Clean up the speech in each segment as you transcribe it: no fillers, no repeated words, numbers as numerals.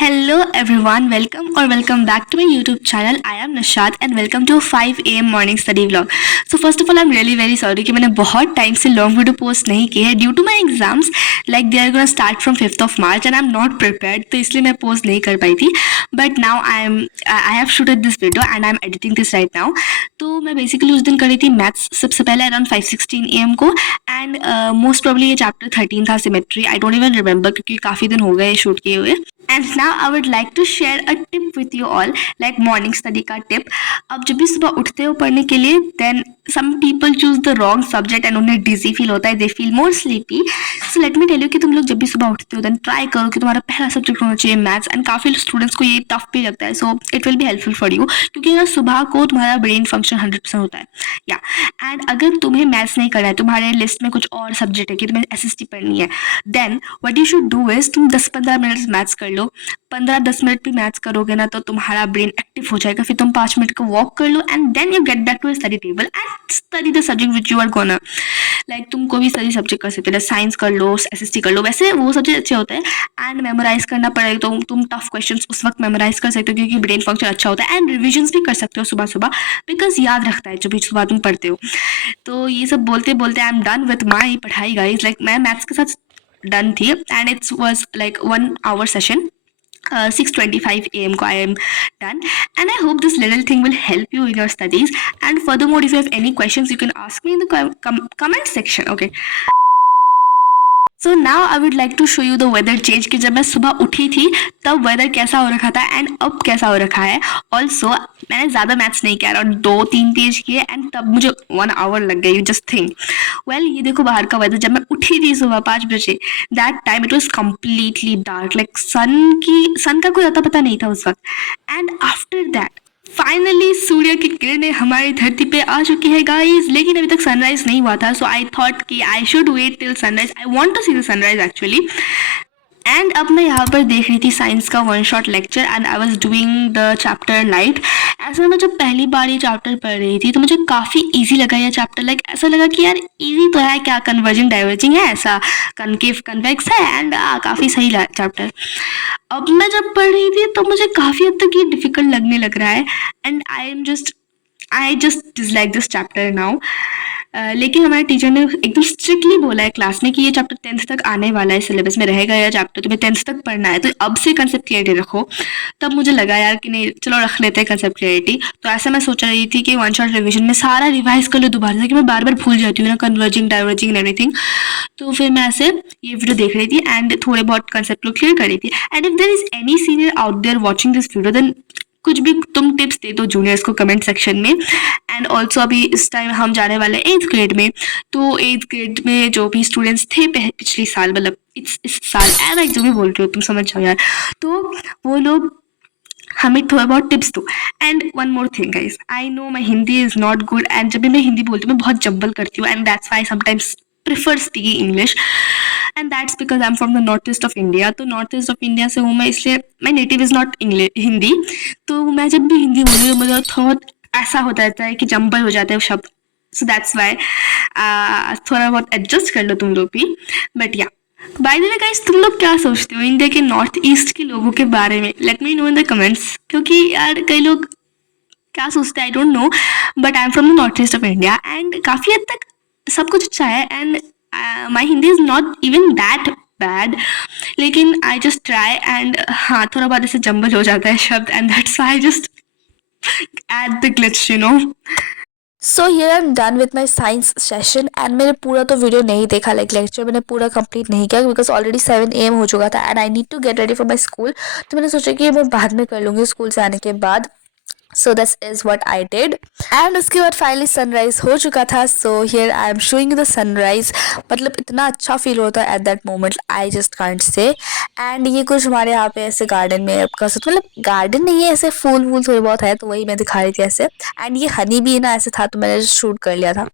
Hello everyone, welcome back to my YouTube channel. I am Nishat and welcome to 5 AM morning study vlog. So first of all, I'm really very sorry कि मैंने बहुत time से long video post नहीं की है due to my exams. Like they are gonna start from 5th of March and I'm not prepared, तो इसलिए मैं पोस्ट नहीं कर पाई थी. But now I have shooted this video and I am editing this right now. तो मैं basically उस दिन करी थी मैथ्स सबसे पहले अराउंड 5:16 AM को. एंड मोस्ट प्रोबली ये चैप्टर 13 था, symmetry. I don't even remember क्योंकि काफ़ी दिन हो गए शूट किए हुए. And now I would like to share a tip with you all, like morning study का टिप. अब जब भी सुबह उठते हो पढ़ने के लिए, then some people choose the wrong subject and उन्हें डिजी फील होता है, they feel more sleepy. So let me tell you कि तुम लोग जब भी सुबह उठते हो देन ट्राई करो कि तुम्हारा पहला सब्जेक्ट होना चाहिए मैथ्स. एंड काफ़ी स्टूडेंट्स को ये टफ भी लगता है, so it will be helpful for you क्योंकि ना सुबह को तुम्हारा ब्रेन फंक्शन 100% होता है. या एंड अगर तुम्हें मैथ्स नहीं करना है, तुम्हारे लिस्ट में कुछ और सब्जेक्ट है कि तुम्हें एसएसटी पढ़नी है, then what you should do is तुम 10-15 मिनट मैथ्स कर लो. 15-10 मिनट भी मैथ्स करोगे ना तो तुम्हारा ब्रेन एक्टिव हो जाएगा. फिर तुम 5 मिनट का वॉक कर लो and then you get back to study table and study the subject which you are gonna. Like तुम कोई भी स्टडी सब्जेक्ट कर सकते हो, साइंस कर लो, एसएसटी कर लो, वैसे वो सब्जेक्ट अच्छे होते हैं. एंड मेमोराइज करना पड़ेगा तो तुम टफ क्वेश्चन उस वक्त मेमोराइज कर सकते हो क्योंकि ब्रेन फंक्शन अच्छा होता है. एंड रिविजन्स भी कर सकते हो सुबह सुबह बिकॉज याद रखता है जब भी सुबह तुम पढ़ते हो. तो ये सब बोलते बोलते आई एम डन विथ माई पढ़ाई गाइज. लाइक मैं मैथ्स के साथ डन थी and it's was like 1 hour session. 6:25 AM ko I am done, and I hope this little thing will help you in your studies. And furthermore, if you have any questions, you can ask me in the comment section. Okay. So now I would like to show you the weather change कि जब मैं सुबह उठी थी तब weather कैसा हो रखा था एंड अब कैसा हो रखा है. ऑल्सो मैंने ज़्यादा मैथ्स नहीं किया, अराउंड 2-3 पेज किए एंड तब मुझे 1 hour लग गई. You just think. वेल ये देखो बाहर का वेदर. जब मैं उठी थी सुबह 5 बजे, that time it was completely dark. Like sun का कोई अता पता नहीं था उस वक्त. एंड आफ्टर दैट फाइनली सूर्य की किरणें हमारी धरती पे आ चुकी है गाइस. लेकिन अभी तक सनराइज नहीं हुआ था, सो आई थॉट कि I should wait till sunrise. I want to see the sunrise actually. And अब मैं यहाँ पर देख रही थी साइंस का 1 shot lecture and I was doing the chapter light. ऐसा मैं जब पहली बार ये चैप्टर पढ़ रही थी तो मुझे काफ़ी इजी लगा ये चैप्टर. लाइक ऐसा लगा कि यार इजी तो है, क्या कन्वर्जिंग डाइवर्जिंग है, ऐसा कनकेव कन्वेक्स है एंड काफ़ी सही चैप्टर. अब मैं जब पढ़ रही थी तो मुझे काफ़ी हद तक ये डिफ़िकल्ट लगने लग रहा है and I just dislike this chapter now. लेकिन हमारे टीचर ने एकदम स्ट्रिक्टली बोला है क्लास में कि ये चैप्टर 10th तक आने वाला है, सिलेबस में रहेगा यह चैप्टर, तुम्हें 10th तक पढ़ना है, तो अब से कंसेप्ट क्लियरिटी रखो. तब मुझे लगा यार कि नहीं चलो रख लेते हैं कंसेप्ट क्लियरिटी. तो ऐसा मैं सोच रही थी कि 1 shot रिविजन में सारा रिवाइज कर लो दोबारा से, कि मैं बार बार भूल जाती हूँ ना कन्वर्जिंग डाइवर्जिंग एंड एवरीथिंग. तो फिर मैं ऐसे ये वीडियो देख रही थी एंड थोड़े बहुत कंसेप्ट को क्लियर कर रही थी. And if there is any senior out there watching this video then कुछ भी तुम टिप्स दे दो जूनियर्स को कमेंट सेक्शन में. एंड ऑल्सो अभी इस टाइम हम जाने वाले हैं 8th ग्रेड में, तो 8th ग्रेड में जो भी स्टूडेंट्स थे पिछले साल, मतलब इस साल लाइक जो भी बोल रहे हो तुम समझ जाओ यार, तो वो लोग हमें थोड़ा बहुत टिप्स दो. And one more thing guys, I know my Hindi is not good and जब भी मैं हिंदी बोलती हूँ मैं बहुत जम्बल करती हूँ and that's why sometimes prefer speaking English. And that's because I am from the north east of India. तो नॉर्थ ईस्ट ऑफ इंडिया से हूँ मैं, इसलिए my native is not Hindi. तो मैं जब भी हिंदी बोल रही हूँ मुझे थोड़ा ऐसा हो जाता है कि जम्बल हो जाते हैं शब्द. सो दैट्स वाई थोड़ा बहुत एडजस्ट कर लो तुम लोग भी. बट या बाय द वे गाइस, तुम लोग क्या सोचते हो इंडिया के नॉर्थ ईस्ट के लोगों के बारे में? Let me know in the comments. क्योंकि यार कई लोग क्या सोचते हैं I don't know, but I am from the north east of India and काफ़ी हद तक सब कुछ अच्छा है and my Hindi is not even that bad. लेकिन आई जस्ट ट्राई एंड हाँ थोड़ा बहुत ऐसे जंबल हो जाता है शब्द and that's I just add the glitch you know. So here I am done with my science session and मैंने पूरा तो वीडियो नहीं देखा, लाइक लेक्चर मैंने पूरा कंप्लीट नहीं किया बिकॉज ऑलरेडी 7 AM हो चुका था and I need to get ready for my school. तो मैंने सोचा कि मैं बाद में कर लूँगी स्कूल से आने के बाद. So this is what I did and उसके बाद फाइनली सनराइज हो चुका था. सो here I am showing you the sunrise. मतलब इतना अच्छा फील होता है at that moment, I just can't say. And ये कुछ हमारे यहाँ पे ऐसे गार्डन में आपका मतलब गार्डन नहीं है, ऐसे फूल वूल थोड़े बहुत है तो वही मैं दिखा रही थी ऐसे. एंड ये हनी भी ना ऐसे था तो मैंने शूट कर लिया था.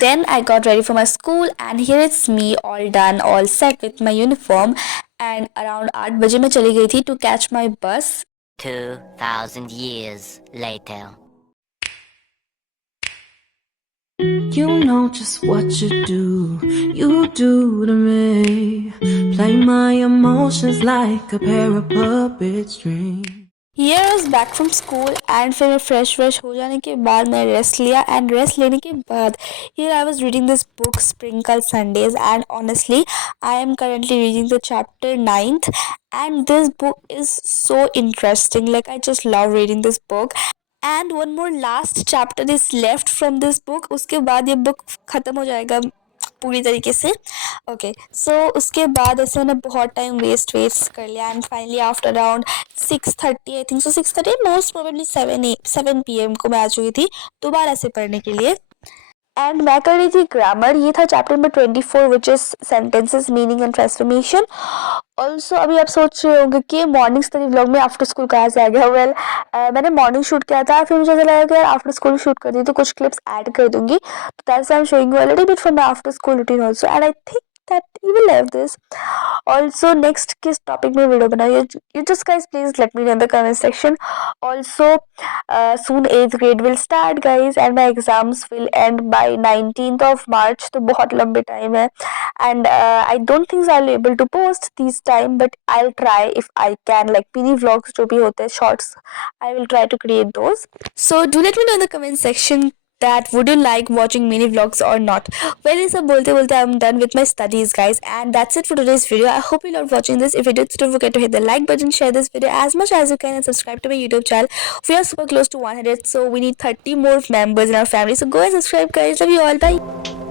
Then I got ready for my school and here it's me all done all set with my uniform. And around 8 बजे मैं चली गई थी टू कैच माई बस. 2,000 years later. You know just what you do to me. Play my emotions like a pair of puppet strings. Year was back from school and फिर मैं fresh हो जाने के बाद मैं रेस्ट लिया एंड रेस्ट लेने के बाद here I was reading this book Sprinkle Sundays and honestly I am currently reading the chapter 9th and this book is so interesting, like I just love reading this book and one more last chapter is left from this book, उसके बाद ये book ख़त्म हो जाएगा पूरी तरीके से. Okay so उसके बाद ऐसे मैंने बहुत टाइम वेस्ट कर लिया and finally after around 6:30 I think so 6:30 most probably 7 PM को मैं आ चुकी थी दोबारा से पढ़ने के लिए एंड मैं कर रही थी ग्रामर. ये था chapter number 24 which is sentences meaning and transformation. Also अभी आप सोच रहे होंगे कि मॉर्निंग स्टडी व्लॉग में आफ्टर स्कूल कहाँ से आ गया. वेल मैंने मॉर्निंग शूट किया था फिर मुझे ऐसा लगा कि यार आफ्टर स्कूल शूट कर दी तो कुछ क्लिप्स ऐड कर दूंगी तो that's I am showing you a little bit from my after school routine also and I think that you will love this. Also next किस टॉपिक में वीडियो बनाओ you just guys please let me know in the comment section. Also soon 8th grade will start guys and my exams will end by 19th of March तो बहुत लंबे time है and I don't think I'll be able to post this time but I'll try if I can, like mini vlogs जो भी होते हैं shorts I will try to create those. So do let me know in the comment section that would you like watching mini vlogs or not. Well ये सब बोलते बोलते I'm done with my studies guys and that's it for today's video. I hope you loved watching this. If you did, don't forget to hit the like button, share this video as much as you can and subscribe to my YouTube channel. We are super close to 100 so we need 30 more members in our family, so go and subscribe guys. Love you all, bye.